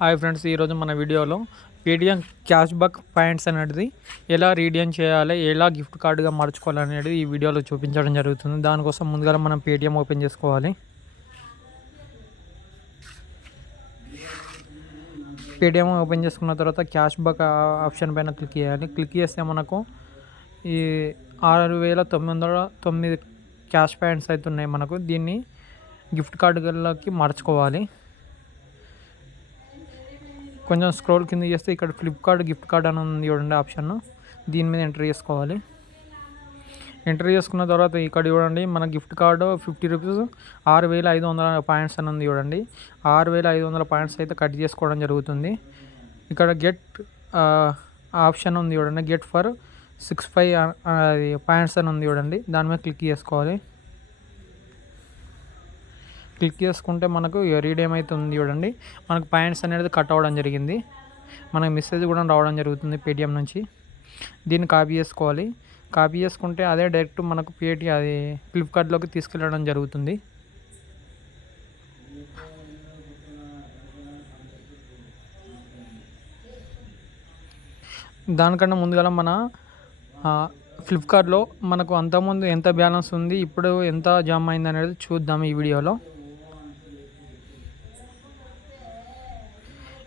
Hi friends, ఈరోజు మన వీడియోలో పేటిఎం క్యాష్ బ్యాక్ పాయింట్స్ అనేది ఎలా రీడీమ్ చేయాలి, ఎలా గిఫ్ట్ కార్డుగా మార్చుకోవాలి అనేది ఈ వీడియోలో చూపించడం జరుగుతుంది. దానికోసం ముందుగా మనం పేటిఎం ఓపెన్ చేసుకోవాలి. పేటిఎం ఓపెన్ చేసుకున్న తర్వాత క్యాష్ బ్యాక్ ఆప్షన్ పైన క్లిక్ చేయాలి. క్లిక్ చేస్తే మనకు ఈ 6,909 క్యాష్ పాయింట్స్ అయితే ఉన్నాయి. మనకు దీన్ని గిఫ్ట్ కార్డులకి మార్చుకోవాలి. కొంచెం స్క్రోల్ కింద చేస్తే ఇక్కడ ఫ్లిప్కార్ట్ గిఫ్ట్ కార్డ్ అని ఉంది చూడండి ఆప్షన్, దీని మీద ఎంటర్ చేసుకోవాలి. ఎంటర్ చేసుకున్న తర్వాత ఇక్కడ చూడండి మన గిఫ్ట్ కార్డు 50 రూపీస్ 6,500 పాయింట్స్ అని ఉంది చూడండి. 6,500 పాయింట్స్ అయితే కట్ చేసుకోవడం జరుగుతుంది. ఇక్కడ గెట్ ఆప్షన్ ఉంది చూడండి, గెట్ ఫర్ 65 పాయింట్స్ అని ఉంది చూడండి, దాని మీద క్లిక్ చేసుకోవాలి. క్లిక్ చేసుకుంటే మనకు రీడీమ్ అయితే ఉంది చూడండి. మనకు పాయింట్స్ అనేది కట్ అవ్వడం జరిగింది. మనకు మెసేజ్ కూడా రావడం జరుగుతుంది పేటిఎం నుంచి. దీన్ని కాపీ చేసుకోవాలి. కాపీ చేసుకుంటే అదే డైరెక్ట్ మనకు అది ఫ్లిప్కార్ట్లోకి తీసుకెళ్ళడం జరుగుతుంది. దానికన్నా ముందుగా మన ఫ్లిప్కార్ట్లో మనకు అంతకుముందు ఎంత బ్యాలెన్స్ ఉంది, ఇప్పుడు ఎంత జమ అయింది అనేది చూద్దాం ఈ వీడియోలో.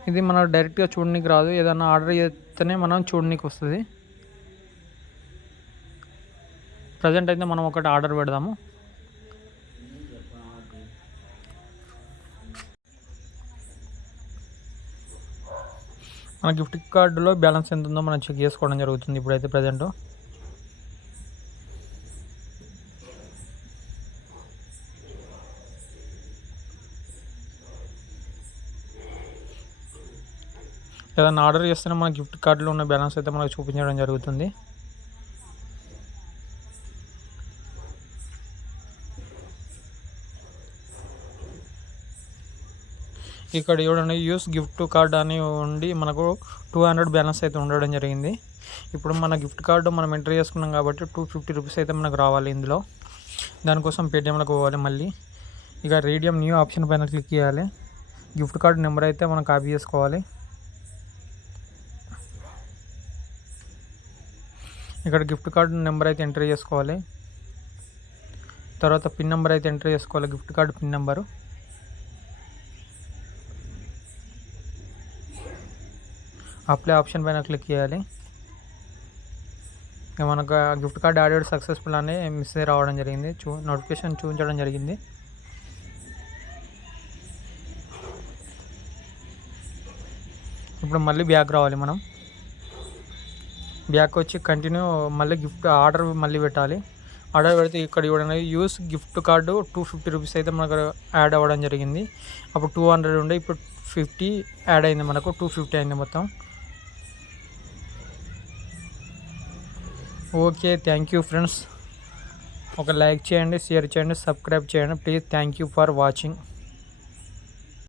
ఇది మనం డైరెక్ట్గా చూడడానికి రాదు, ఏదైనా ఆర్డర్ చేస్తేనే మనం చూడడానికి వస్తుంది. ప్రజెంట్ అయితే మనం ఒకటి ఆర్డర్ పెడదాము. మన గిఫ్ట్ కార్డులో బ్యాలెన్స్ ఎంత ఉందో మనం చెక్ చేసుకోవడం జరుగుతుంది ఇప్పుడైతే ప్రజెంట్. ఏదైనా ఆర్డర్ చేస్తేనే మన గిఫ్ట్ కార్డులో ఉన్న బ్యాలెన్స్ అయితే మనకు చూపించడం జరుగుతుంది. ఇక్కడ చూడండి యూస్ గిఫ్ట్ కార్డ్ అని ఉండి మనకు 200 బ్యాలెన్స్ అయితే ఉండడం జరిగింది. ఇప్పుడు మన గిఫ్ట్ కార్డు మనం ఎంటర్ చేసుకున్నాం కాబట్టి 250 రూపీస్ అయితే మనకు రావాలి ఇందులో. దానికోసం పేటిఎంలోకి పోవాలి. మళ్ళీ ఇక రీడీమ్ న్యూ ఆప్షన్ పైన క్లిక్ చేయాలి. గిఫ్ట్ కార్డు నెంబర్ అయితే మనం కాపీ చేసుకోవాలి. ఇక్కడ గిఫ్ట్ కార్డు నెంబర్ అయితే ఎంటర్ చేసుకోవాలి. తర్వాత పిన్ నెంబర్ అయితే ఎంటర్ చేసుకోవాలి, gift card pin number. Apply option పైన క్లిక్ చేయాలి. మనకు గిఫ్ట్ కార్డ్ యాడెడ్ సక్సెస్ఫుల్ అనే మెసేజ్ రావడం జరిగింది, నోటిఫికేషన్ చూపించడం జరిగింది. ఇప్పుడు మళ్ళీ బ్యాక్ రావాలి. మనం బ్యాక్ వచ్చి కంటిన్యూ మళ్ళీ గిఫ్ట్ ఆర్డర్ మళ్ళీ పెట్టాలి. ఆర్డర్ పెడితే ఇక్కడ చూడండి యూస్ గిఫ్ట్ కార్డు 250 రూపీస్ అయితే మనకు యాడ్ అవ్వడం జరిగింది. అప్పుడు 200 ఉండే, ఇప్పుడు 50 యాడ్ అయింది, మనకు 250 అయింది మొత్తం. Okay, thank you friends. ఒక లైక్ చేయండి, షేర్ చేయండి, సబ్స్క్రైబ్ చేయండి please. Thank you for watching.